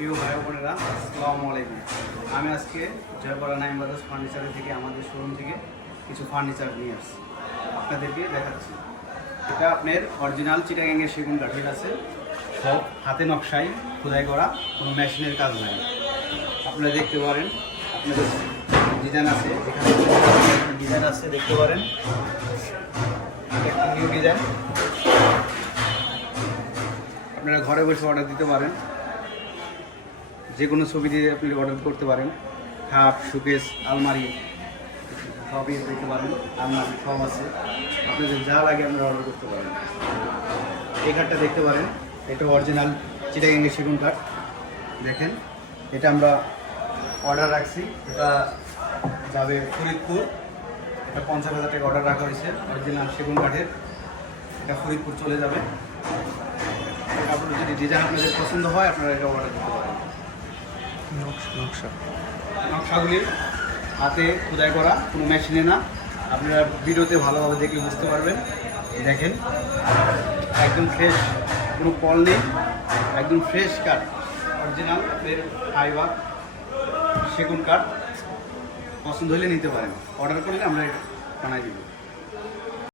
প্রিয় ভাই বোনেরা, আসসালামু আলাইকুম। আমি আজকে জয়পাড়া নাইম ব্রাদার্স ফার্নিচারের থেকে আমাদের শোরুম থেকে কিছু ফার্নিচার নিয়ে আসছি, আপনাদেরকে দেখাচ্ছি। এটা আপনার অরিজিনাল চিটাগাংয়ের সেগুন কাঠের আছে, সব হাতে নকশায় খোদাই করা, কোনো মেশিনের কাজ নাই। আপনারা দেখতে পারেন, আপনাদের ডিজাইন আছে, এখানে ডিজাইন আছে দেখতে পারেন, একটা নিউ ডিজাইন। আপনারা ঘরে বসে অর্ডার দিতে পারেন, যে কোনো ছবি দিয়ে আপনি অর্ডার করতে পারেন। খাট, শোকেস, আলমারি সবই দেখতে পারেন, আলমারি সব আছে, আপনাদের যা লাগে আপনারা অর্ডার করতে পারেন। এই কাঠটা দেখতে পারেন, এটা অরিজিনাল চিটাগাংয়ের সেগুন কাঠ। দেখেন, এটা আমরা অর্ডার রাখছি, এটা যাবে ফরিদপুর। এটা 50,000 টাকা অর্ডার রাখা হয়েছে, অরিজিনাল সেগুন কাঠের। এটা ফরিদপুর চলে যাবে। আপনার যদি ডিজাইন আপনাদের পছন্দ হয়, আপনারা এটা অর্ডার করতে পারেন। নকশাগুলি হাতে খোদাই করা, কোনো মেশিনে না। আপনারা ভিডিওতে ভালোভাবে দেখলে বুঝতে পারবেন। দেখেন, একদম ফ্রেশ, কোনো কল নেই, একদম ফ্রেশ কাঠ, অরিজিনাল ফাইবার সেগুন কাঠ। পছন্দ হলে নিতে পারেন, অর্ডার করলে আমরা বানাই দেব।